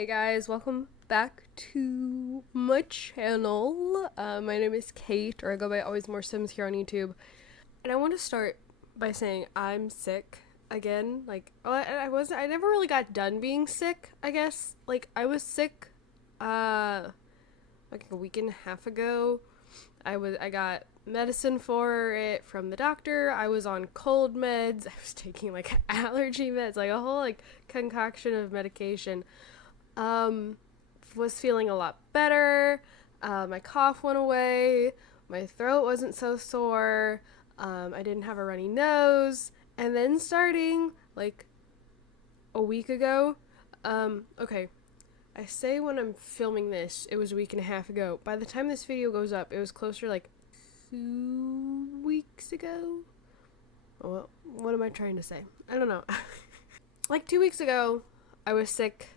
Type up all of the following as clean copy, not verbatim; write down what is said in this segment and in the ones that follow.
Hey guys, welcome back to my channel. My name is Kate, or I go by AlwaysMoreSims here on YouTube. And I want to start by saying I'm sick again. I never really got done being sick, I guess. Like, I was sick, like a week and a half ago. I got medicine for it from the doctor. I was on cold meds. I was taking, like, allergy meds, like, a whole, like, concoction of medication. Was feeling a lot better. My cough went away. My throat wasn't so sore. I didn't have a runny nose. And then starting like a week ago, okay, I say when I'm filming this, it was a week and a half ago. By the time this video goes up, it was closer like 2 weeks ago. Well, what am I trying to say? I don't know. Like 2 weeks ago, I was sick.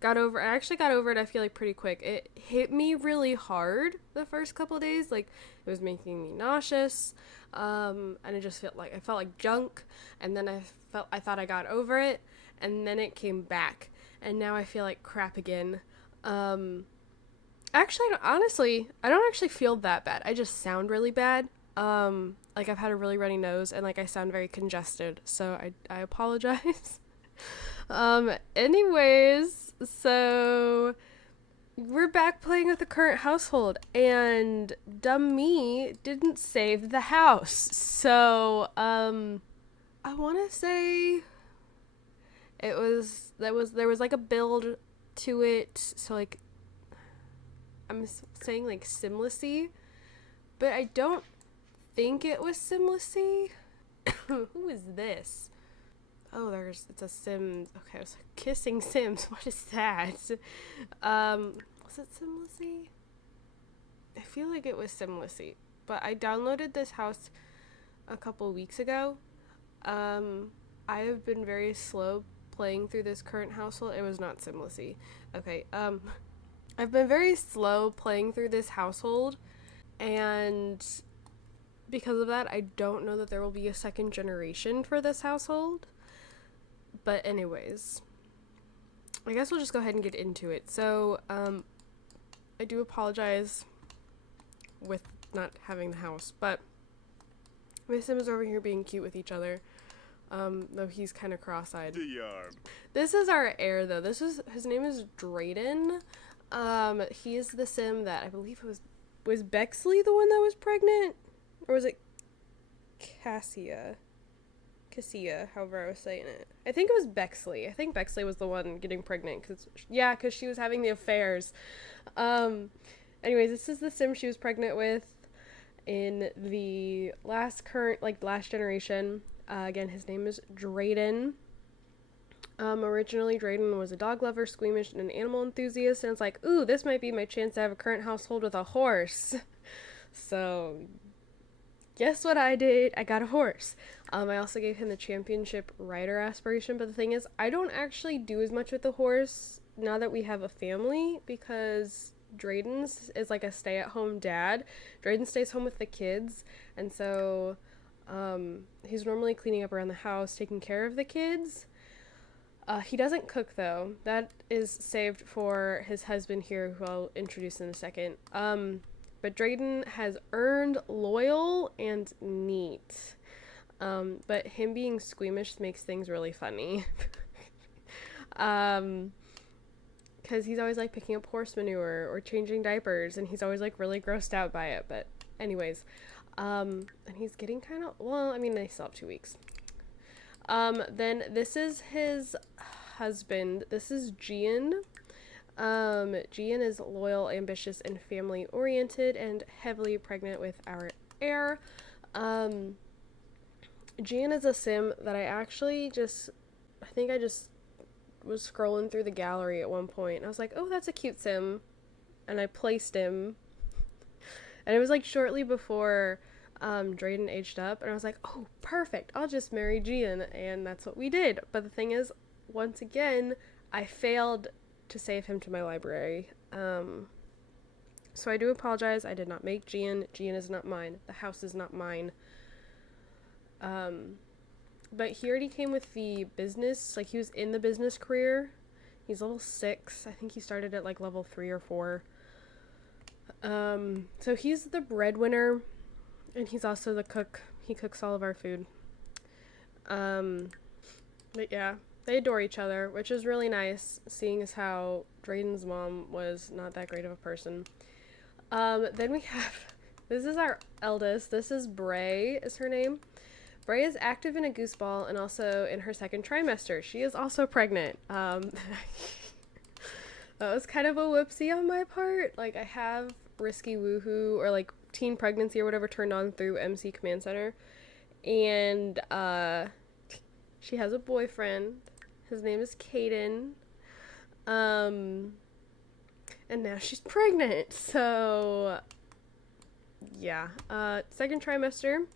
I actually got over it, I feel like, pretty quick. It hit me really hard the first couple of days. Like, it was making me nauseous. And it just I felt like junk. And then I thought I got over it. And then it came back. And now I feel like crap again. Actually, honestly, I don't actually feel that bad. I just sound really bad. Like, I've had a really runny nose and, like, I sound very congested. So I apologize. Anyways, so we're back playing with the current household, and dumb me didn't save the house. So, I want to say there was like a build to it. So, like, I'm saying like Simlessy, but I don't think it was Simlessy. Who is this? Oh, it's a Sims. Okay, I was like, kissing Sims. What is that? Was it Simlessy? I feel like it was Simlessy. But I downloaded this house a couple weeks ago. I have been very slow playing through this current household. It was not Simlessy. Okay, I've been very slow playing through this household, and because of that, I don't know that there will be a second generation for this household. But anyways, I guess we'll just go ahead and get into it. So, I do apologize with not having the house, but my Sims are over here being cute with each other, though he's kind of cross-eyed. This is our heir, though. His name is Drayden. He is the Sim that I believe was Bexley the one that was pregnant? Or was it Cassia, however I was saying it. I think it was Bexley. I think Bexley was the one getting pregnant because she was having the affairs. Anyways, this is the Sim she was pregnant with in the last generation. Again, his name is Drayden. Originally, Drayden was a dog lover, squeamish, and an animal enthusiast, and it's like, ooh, this might be my chance to have a current household with a horse. So, guess what I did? I got a horse. I also gave him the championship rider aspiration, but the thing is, I don't actually do as much with the horse now that we have a family, because Drayden's is like a stay-at-home dad. Drayden stays home with the kids, and so he's normally cleaning up around the house, taking care of the kids. He doesn't cook, though. That is saved for his husband here, who I'll introduce in a second. But Drayden has earned loyal and neat. But him being squeamish makes things really funny. Because he's always like picking up horse manure or changing diapers, and he's always like really grossed out by it. But anyways, and he's getting kind of, well, I mean, they still have 2 weeks. Then this is his husband. This is Gian. Gian is loyal, ambitious, and family-oriented, and heavily pregnant with our heir. Gian is a Sim that I think I just was scrolling through the gallery at one point, and I was like, oh, that's a cute Sim, and I placed him, and it was like shortly before Drayden aged up, and I was like, oh, perfect, I'll just marry Gian, and that's what we did. But the thing is, once again, I failed to save him to my library. So I do apologize. I did not make Gian. Gian is not mine. The house is not mine. But he already came with the business, like he was in the business career. He's level 6. I think he started at like level 3 or 4. So he's the breadwinner, and he's also the cook. He cooks all of our food. But yeah, they adore each other, which is really nice, seeing as how Drayden's mom was not that great of a person. Then we have, this is our eldest. This is Bray, is her name. Bray is active in a gooseball and also in her second trimester. She is also pregnant. That was kind of a whoopsie on my part. Like, I have Risky Woohoo or like teen pregnancy or whatever turned on through MC Command Center, and she has a boyfriend. His name is Caden. And now she's pregnant. So yeah, second trimester.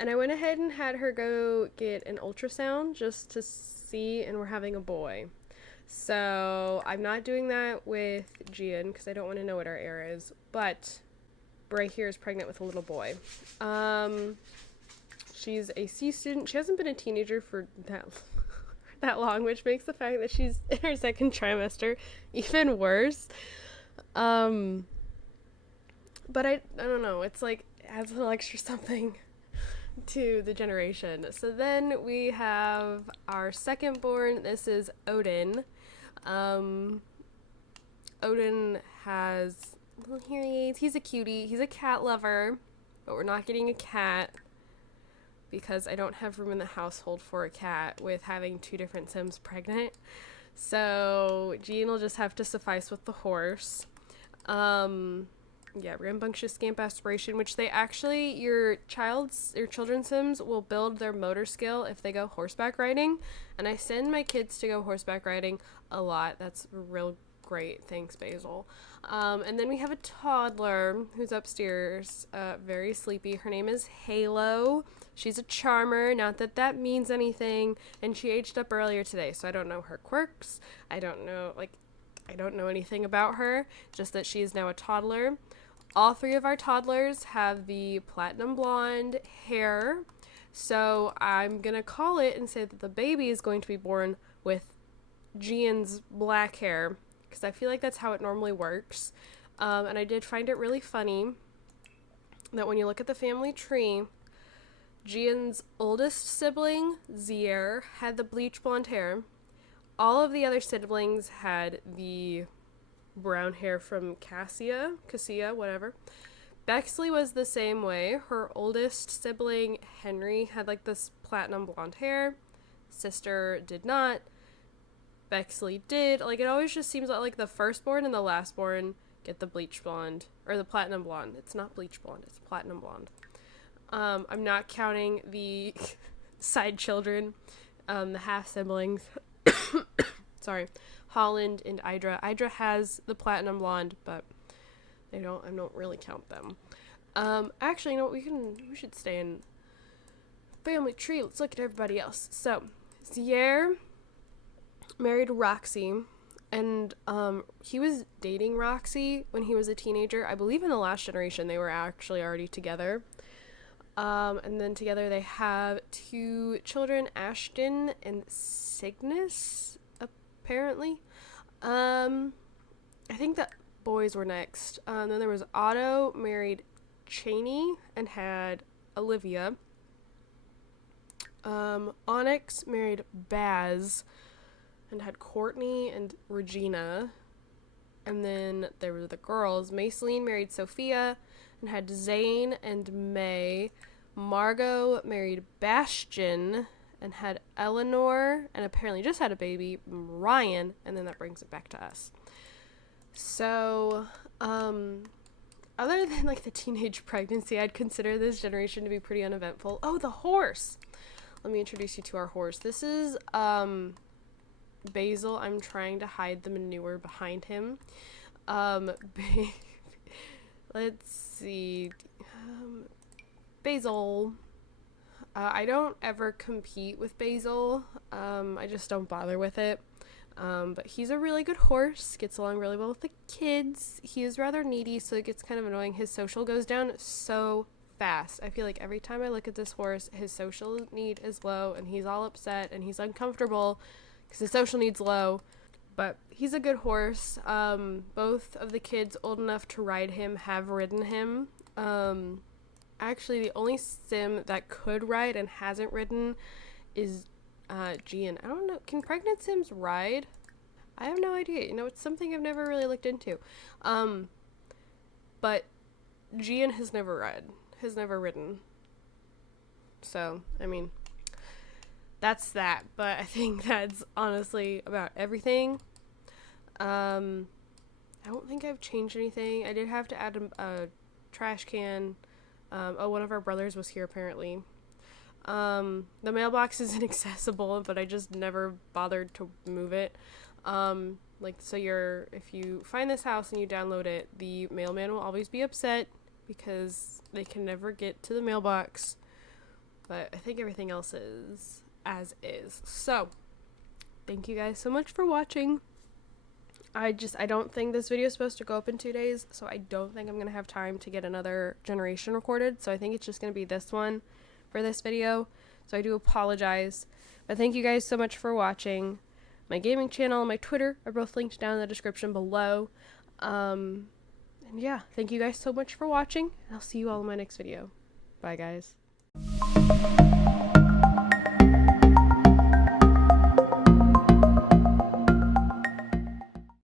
And I went ahead and had her go get an ultrasound just to see, and we're having a boy. So I'm not doing that with Gian because I don't want to know what our heir is. But Bray here is pregnant with a little boy. She's a C student. She hasn't been a teenager for that long, which makes the fact that she's in her second trimester even worse. But I don't know. It's like it adds a little extra something to the generation. So then we have our second born. This is Odin. Odin has little hearing aids. He's a cutie. He's a cat lover, but we're not getting a cat because I don't have room in the household for a cat with having 2 different Sims pregnant. So Jean will just have to suffice with the horse. Yeah, rambunctious scamp aspiration, which they actually, your children's Sims will build their motor skill if they go horseback riding, and I send my kids to go horseback riding a lot. That's real great. Thanks, Basil. And then we have a toddler who's upstairs, very sleepy. Her name is Halo. She's a charmer, not that that means anything, and she aged up earlier today, so I don't know her quirks. I don't know anything about her, just that she is now a toddler. All 3 of our toddlers have the platinum blonde hair, so I'm gonna call it and say that the baby is going to be born with Gian's black hair, because I feel like that's how it normally works. And I did find it really funny that when you look at the family tree, Gian's oldest sibling, Zier, had the bleach blonde hair. All of the other siblings had the brown hair from Cassia, whatever. Bexley was the same way. Her oldest sibling, Henry, had like this platinum blonde hair. Sister did not. Bexley did. Like, it always just seems like the firstborn and the lastborn get the bleach blonde, or the platinum blonde. It's not bleach blonde, it's platinum blonde. I'm not counting the side children, the half siblings. Sorry, Holland and Idra. Idra has the platinum blonde, but I don't really count them. Actually, you know what? We should stay in family tree. Let's look at everybody else. So, Zier married Roxy, and he was dating Roxy when he was a teenager. I believe in the last generation they were actually already together. And then together they have 2 children, Ashton and Cygnus, apparently. I think that boys were next. Then there was Otto, married Cheney, and had Olivia. Onyx married Baz, and had Courtney and Regina. And then there were the girls. Maceline married Sophia, and had Zane and May. Margot married Bastion and had Eleanor, and apparently just had a baby, Ryan, and then that brings it back to us. So, other than like the teenage pregnancy, I'd consider this generation to be pretty uneventful. Oh, the horse! Let me introduce you to our horse. This is Basil. I'm trying to hide the manure behind him. Let's see. Basil. I don't ever compete with Basil. I just don't bother with it. But he's a really good horse. Gets along really well with the kids. He is rather needy, so it gets kind of annoying. His social goes down so fast. I feel like every time I look at this horse, his social need is low, and he's all upset, and he's uncomfortable because his social need's low. But he's a good horse. Both of the kids old enough to ride him have ridden him. Actually, the only sim that could ride and hasn't ridden is Gian. I don't know. Can pregnant sims ride? I have no idea. You know, it's something I've never really looked into. But Gian has never ridden. So, I mean, that's that. But I think that's honestly about everything. I don't think I've changed anything. I did have to add a trash can. One of our brothers was here apparently. The mailbox is inaccessible, but I just never bothered to move it. If you find this house and you download it, the mailman will always be upset because they can never get to the mailbox. But I think everything else is as is. So, thank you guys so much for watching. I don't think this video is supposed to go up in 2 days, so I don't think I'm going to have time to get another generation recorded. So I think it's just going to be this one for this video. So I do apologize. But thank you guys so much for watching. My gaming channel and my Twitter are both linked down in the description below. And yeah, thank you guys so much for watching. I'll see you all in my next video. Bye, guys.